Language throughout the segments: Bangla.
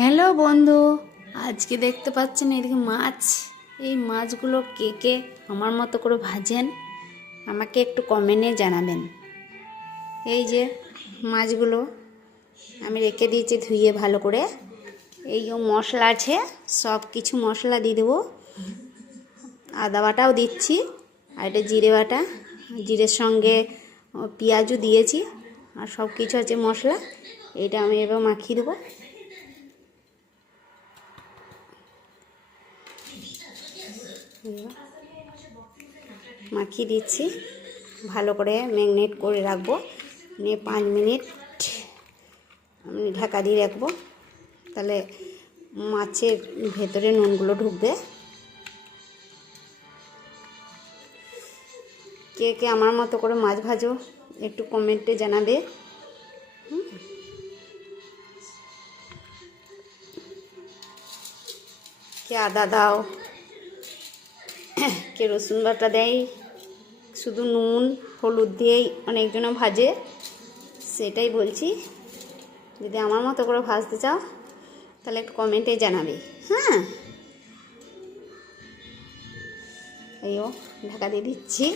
হ্যালো বন্ধু, আজকে দেখতে পাচ্ছেন এদিকে মাছ। এই মাছগুলো কে কে আমার মতো করে ভাজেন আমাকে একটু কমেন্টে জানাবেন। এই যে মাছগুলো আমি রেখে দিয়েছি ধুয়ে ভালো করে। এই যে মশলা আছে, সব কিছু মশলা দিয়ে দেবো। আদা বাটাও দিচ্ছি, আর এটা জিরে বাটা, জিরের সঙ্গে পেঁয়াজও দিয়েছি, আর সব কিছু আছে মশলা। এটা আমি এবার মাখিয়ে দেবো। মাখিয়ে দিচ্ছি, ভালো করে ম্যাগনেট করে রাখবো। নিয়ে 5 মিনিট আমি ঢাকা দিয়ে রাখবো, তাহলে মাছের ভেতরে নুনগুলো ঢুকবে। কে কে আমার মতো করে মাছ ভাজো একটু কমেন্টে জানাবে। কে আদা দাও, কে রসুন বাটা দেয়, শুধু নুন হলুদ দিয়েই অনেকজনে ভাজে। সেটাই বলছি, যদি আমার মতো করে ভাজতে চাও তাহলে একটু কমেন্টে জানাবে। হ্যাঁ, এইও ঢাকা দিয়ে দিচ্ছি।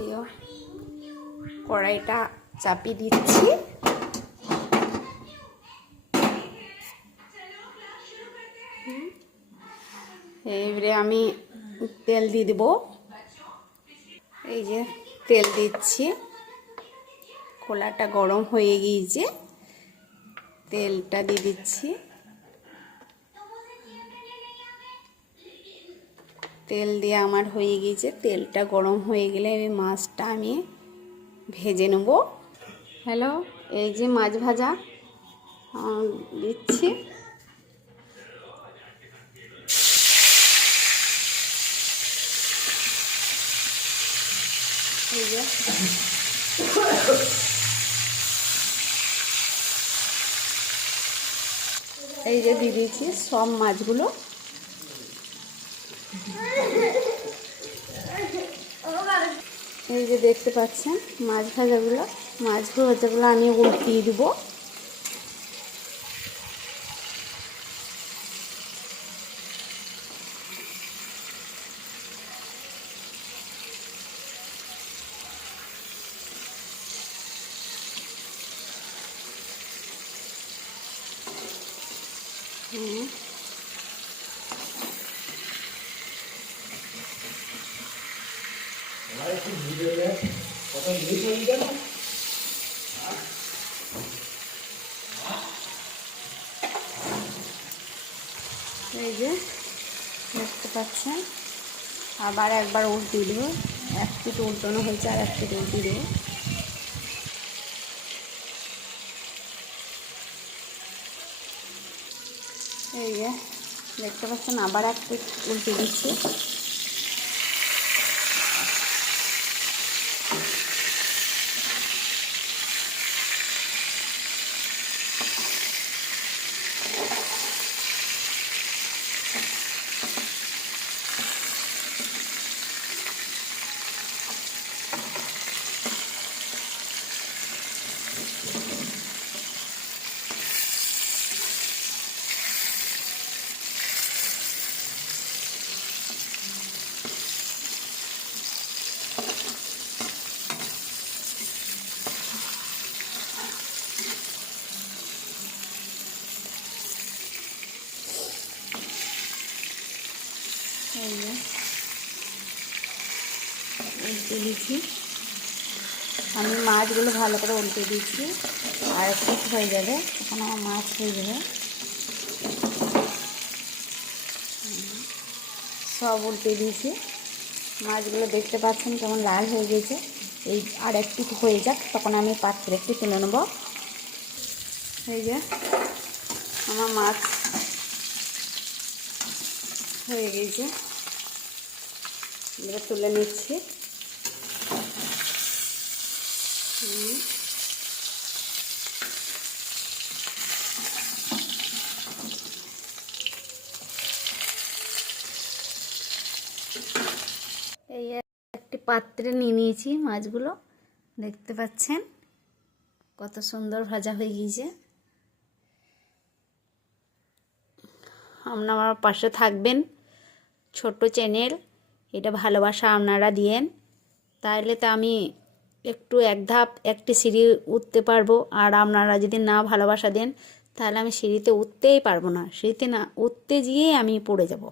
এইও কড়াইটা চাপিয়ে দিচ্ছি। এবারে আমি তেল দিয়ে দেবো। এই যে তেল দিচ্ছি, কড়াইটা গরম হয়ে গিয়েছে, তেলটা দিয়ে দিচ্ছি। তেল দিয়ে আমার হয়ে গিয়েছে, তেলটা গরম হয়ে গেলে এই মাছটা আমি ভেজে নেব। হ্যালো, এই যে মাছ ভাজা দিচ্ছি। এই যে দিয়ে দিয়েছি সব মাছগুলো। এই যে দেখতে পাচ্ছেন মাছ ভাজাগুলো আমি উল্টিয়ে দেবো। এই যে দেখতে পাচ্ছেন, আবার একবার উল্টিয়ে দেবো। এক পিঠ উল্টানো হয়েছে, আর এক পিঠ উল্টিয়ে দেবো। এই যে দেখতে পাচ্ছেন, আবার এক পিঠ উল্টে দিচ্ছি। এই যে উল্টে দিচ্ছি, আমি মাছগুলো ভালো করে উল্টে দিচ্ছি। আর একটু হয়ে যাবে, তখন আমার মাছ হয়ে যাবে। সব উল্টে দিয়েছি, মাছগুলো দেখতে পাচ্ছেন কেমন লাল হয়ে গেছে। এই আর একটু হয়ে যাক, তখন আমি পাত্রে একটু তুলে নেব। এই যে আমার মাছ হয়ে গেছে, এবার তুলে নিচ্ছি। এই একটি পাত্রে নিয়ে নিয়েছি মাছগুলো, দেখতে পাচ্ছেন কত সুন্দর ভাজা হয়ে গিয়েছে। আপনারা আমার পাশে থাকবেন, ছোট্ট চ্যানেল, এটা ভালোবাসা আপনারা দিয়েন, তাহলে তো আমি একটু এক ধাপ একটি সিঁড়ি উঠতে পারবো। আর আপনারা যদি না ভালোবাসা দেন তাহলে আমি সিঁড়িতে উঠতেই পারবো না, সিঁড়িতে না উঠতে গিয়ে আমি পড়ে যাব।